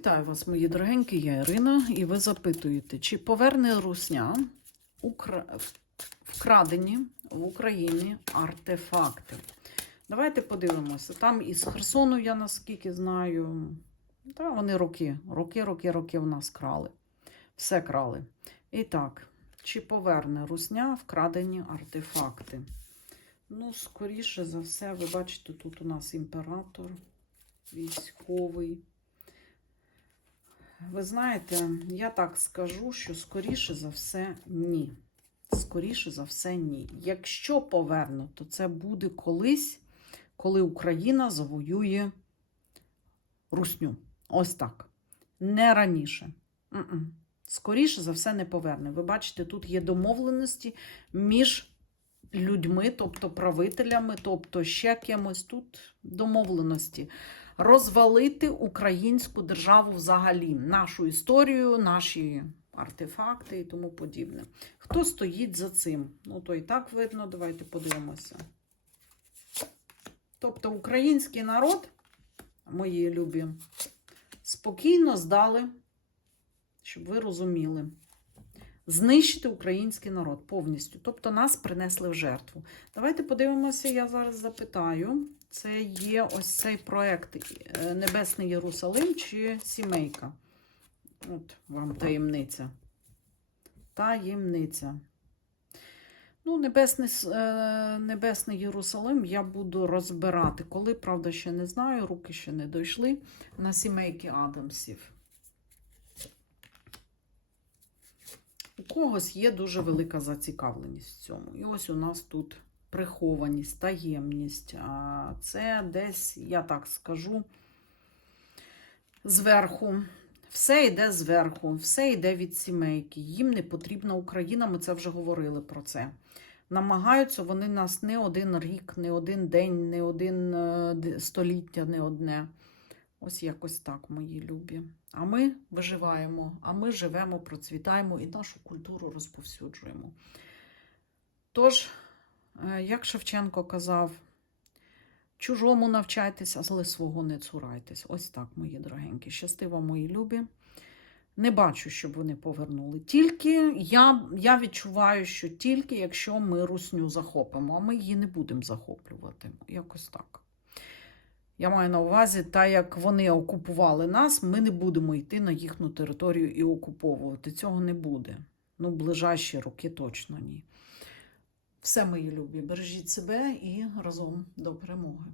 Вітаю вас, мої дорогенькі, я Ірина, і ви запитуєте, чи поверне Русня укра... вкрадені в Україні артефакти? Давайте подивимося. Там із Херсону, я наскільки знаю, та вони роки, роки, роки, роки в нас крали. Все крали. І так, чи поверне Русня вкрадені артефакти? Ну, скоріше за все, ви бачите, тут у нас імператор військовий. Ви знаєте, я так скажу, що скоріше за все ні. Скоріше за все, ні. Якщо поверну, то це буде колись, коли Україна завоює русню. Ось так. Не раніше. Скоріше за все, не поверне. Ви бачите, тут є домовленості між людьми, тобто правителями, тобто ще кимось тут домовленості розвалити українську державу взагалі, нашу історію, наші артефакти і тому подібне. Хто стоїть за цим? Ну, то і так видно, давайте подивимося. Тобто, український народ, мої любі, спокійно здали, щоб ви розуміли. Знищити український народ повністю. Тобто нас принесли в жертву. Давайте подивимося, я зараз запитаю. Це є ось цей проект е, Небесний Єрусалим чи Сімейка. От вам таємниця. Таємниця. Ну, Небесний, е, Небесний Єрусалим я буду розбирати. Коли, правда, ще не знаю, руки ще не дійшли на сімейки Адамсів. У когось є дуже велика зацікавленість в цьому. І ось у нас тут прихованість, таємність. А це десь, я так скажу, зверху. Все йде зверху, все йде від сімейки. Їм не потрібна Україна, ми це вже говорили про це. Намагаються вони нас не один рік, не один день, не один е, століття, не одне. Ось якось так, мої любі. А ми виживаємо, а ми живемо, процвітаємо і нашу культуру розповсюджуємо. Тож, е, як Шевченко казав, чужому навчайтеся, але свого не цурайтесь. Ось так, мої дорогенькі. Щасти вам, мої любі. Не бачу, щоб вони повернули. Тільки я, я відчуваю, що тільки якщо ми русню захопимо, а ми її не будемо захоплювати. Якось так. Я маю на увазі, так як вони окупували нас, ми не будемо йти на їхню територію і окуповувати. Цього не буде. Ну, ближайші роки точно ні. Все, мої любі, бережіть себе і разом до перемоги.